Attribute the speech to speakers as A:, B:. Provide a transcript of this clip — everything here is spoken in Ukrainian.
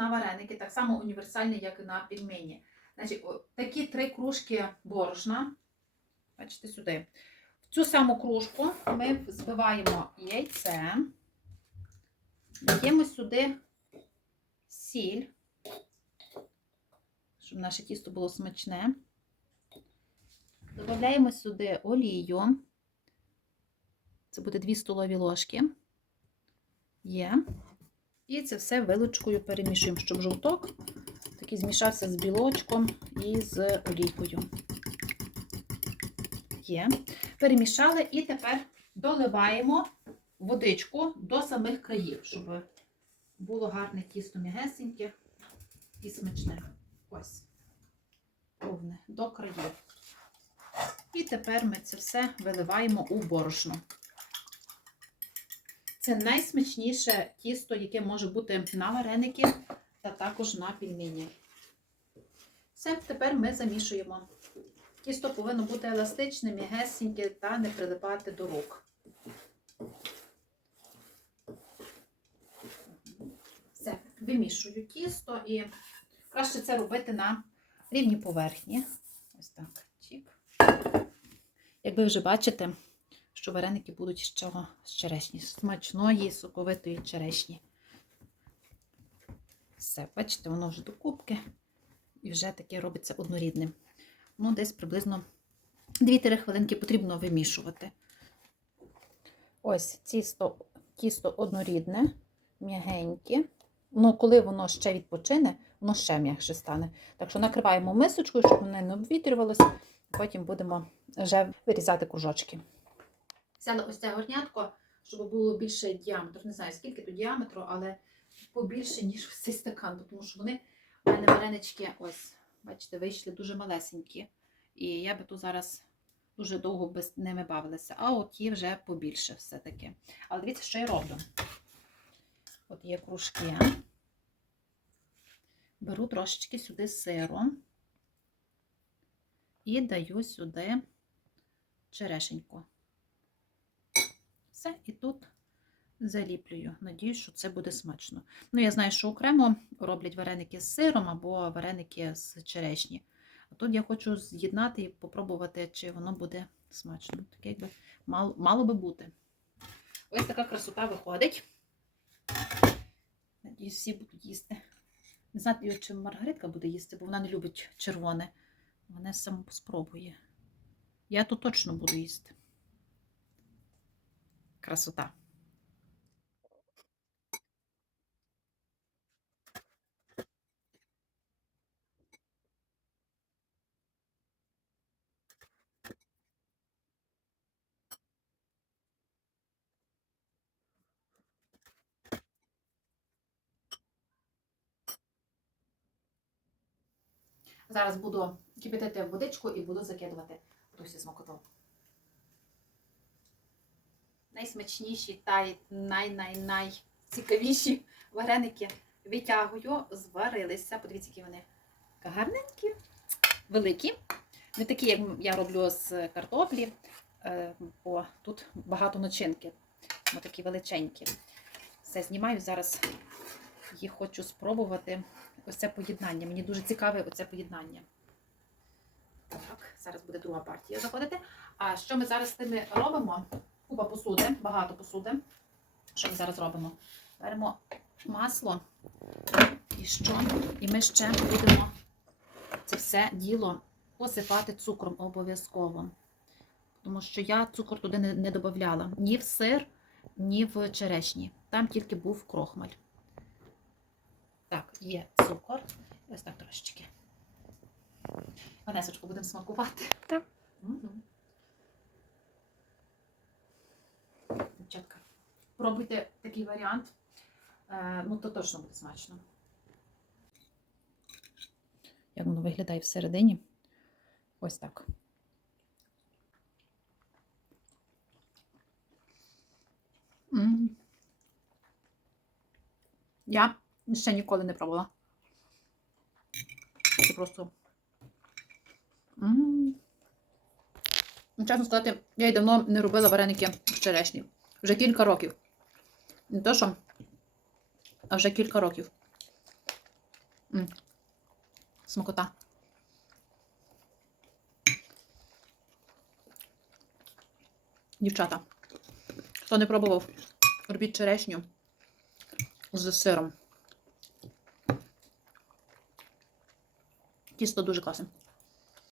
A: на вареники, так само універсальне, як і на пельмені. Значить, такі три кружки борошна. Бачите, сюди. В цю саму кружку ми збиваємо яйце, даємо сюди сіль, щоб наше тісто було смачне. Додаємо сюди олію. Це буде 2 столові ложки. Є. І це все вилочкою перемішуємо, щоб жовток такий змішався з білочком і з олійкою. Є. Перемішали і тепер доливаємо водичку до самих країв, щоб було гарне тісто м'ягесеньке і смачне. Ось. Повне до країв. І тепер ми це все виливаємо у борошно. Це найсмачніше тісто, яке може бути на вареники та також на пельмені. Все, тепер ми замішуємо. Тісто повинно бути еластичне, м'ягесеньке та не прилипати до рук. Все, вимішую тісто і краще це робити на рівній поверхні. Ось так. Чік. Як ви вже бачите, що вареники будуть з чого? З черешні, смачної, соковитої черешні. Все, бачите, воно вже до кубки і вже таке робиться однорідним. Ну, десь приблизно 2-3 хвилинки потрібно вимішувати. Ось тісто, тісто однорідне, м'ягеньке. Ну, коли воно ще відпочине, воно ще м'якше стане. Так що накриваємо мисочкою, щоб воно не обвітрювалося. Потім будемо вже вирізати кружочки. Взяла ось це горнятко, щоб було більше діаметру. Не знаю, скільки тут діаметру, але побільше, ніж ось цей стакан, тому що вони в мене варенички, ось, бачите, вийшли дуже малесенькі. І я би тут зараз дуже довго без ними бавилася. А от ті вже побільше все-таки. Але дивіться, що я роблю. От є кружки. Беру трошечки сюди сиру і даю сюди черешеньку. Все, і тут заліплюю. Надіюсь, що це буде смачно. Ну, я знаю, що окремо роблять вареники з сиром або вареники з черешні. А тут я хочу з'єднати і попробувати, чи воно буде смачно. Таке якби мало, мало би бути. Ось така красота виходить. Надіюсь, всі будуть їсти. Не знаю, чи Маргаритка буде їсти, бо вона не любить червоне. Вона сама спробує. Я то точно буду їсти. Красота. Зараз буду кипятити водичку і буду закидувати ту всю смакоту. Найсмачніші та най-най-найцікавіші вареники витягую, зварилися. Подивіться, які вони гарненькі, великі. Не такі, як я роблю з картоплі, е, бо тут багато начинки. Ось такі величенькі. Все, знімаю зараз. Їх хочу спробувати. Ось це поєднання. Мені дуже цікаве оце поєднання. Так, зараз буде друга партія заходити. А що ми зараз з тими робимо? Купа посуди, багато посуди. Що ми зараз робимо? Беремо масло і що? І ми ще будемо це все діло посипати цукром обов'язково. Тому що я цукор туди не, не додавала ні в сир, ні в черешні. Там тільки був крохмаль. Так, є цукор. Ось так трошечки. Ванесочку будемо смакувати.
B: Так.
A: Дівчатка, пробуйте такий варіант. Е, ну, то точно буде смачно. Як воно виглядає всередині? Ось так. М. Я ще ніколи не пробувала. Це просто. М. Ну, Чесно сказати, я й давно не робила вареники з черешні. Вже кілька років. Не то що, а вже кілька років. М. Смакота. Дівчата, хто не пробував, робіть черешню з сиром. Тісто дуже класне.